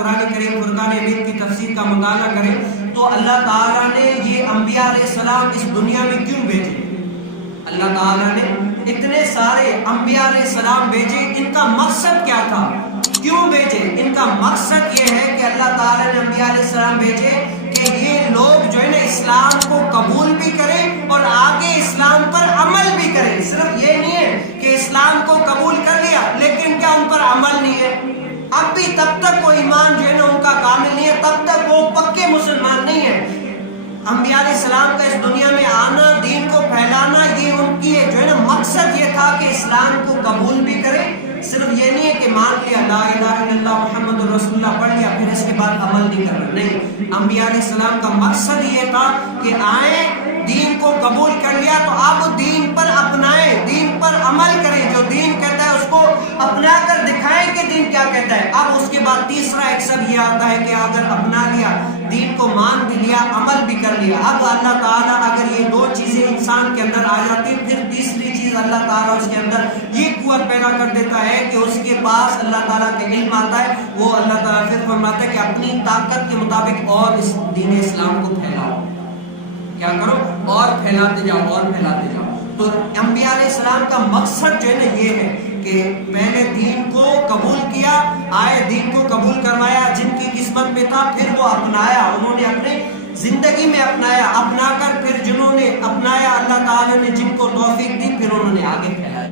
قرآن کریم فرقان حمید کی تفسیر کا مطالعہ کریں تو اللہ تعالیٰ نے یہ انبیاء علیہ السلام اس دنیا میں کیوں بھیجے؟ اللہ تعالیٰ نے اتنے سارے انبیاء علیہ السلام بھیجے، ان کا مقصد کیا تھا؟ کیوں بھیجے؟ ان کا مقصد یہ ہے کہ اللہ تعالیٰ نے انبیاء علیہ السلام بھیجے کہ یہ لوگ جو ہے نا اسلام کو قبول بھی کریں اور آگے اسلام پر عمل بھی کریں۔ صرف یہ نہیں ہے کہ اسلام کو قبول کر لیا لیکن کیا ان پر عمل نہیں ہے؟ اب بھی تب تک وہ ایمان جو ہے نا ان کا کامل نہیں ہے، تب تک وہ پکے مسلمان نہیں ہے۔ انبیاء علیہ السلام کا اس دنیا میں آنا، دین کو پھیلانا، یہ ان کی جو ہے نا مقصد یہ تھا کہ اسلام کو قبول بھی کرے۔ صرف یہ نہیں ہے کہ مان لیا لا الہ الا اللہ محمد رسول اللہ پڑھ لیا پھر اس کے بعد عمل نہیں کرنا، نہیں۔ انبیاء علیہ السلام کا مقصد یہ تھا کہ آئیں، دین کو قبول کر لیا تو آپ دین پر اپنائیں، دین پر عمل کریں، جو دین کہتا ہے اس کو اپنا کر دکھائیں کہ دین کیا کہتا ہے۔ اب اس کے بعد تیسرا ایکشن یہ آتا ہے کہ اگر اپنا لیا، دین کو مان بھی لیا، عمل بھی کر لیا، اب اللہ تعالیٰ اگر یہ دو چیزیں انسان کے اندر آ جاتی پھر تیسری چیز اللہ تعالیٰ اس کے اندر یہ قوت پیدا کر دیتا ہے کہ اس کے پاس اللہ تعالیٰ کے علم آتا ہے، وہ اللہ تعالیٰ پھر فرماتا ہے کہ اپنی طاقت کے مطابق اور اس دین اسلام کو پھیلاؤ، کیا کرو اور پھیلاتے جاؤ اور پھیلاتے جاؤ۔ تو انبیاء علیہ السلام کا مقصد جو ہے نا یہ ہے کہ پہلے دین کو قبول کیا، آئے دین کو قبول کروایا، جن کی قسمت میں تھا پھر وہ اپنایا، انہوں نے اپنے زندگی میں اپنایا، اپنا کر پھر جنہوں نے اپنایا اللہ تعالیٰ نے جن کو توفیق دی پھر انہوں نے آگے پھیلایا۔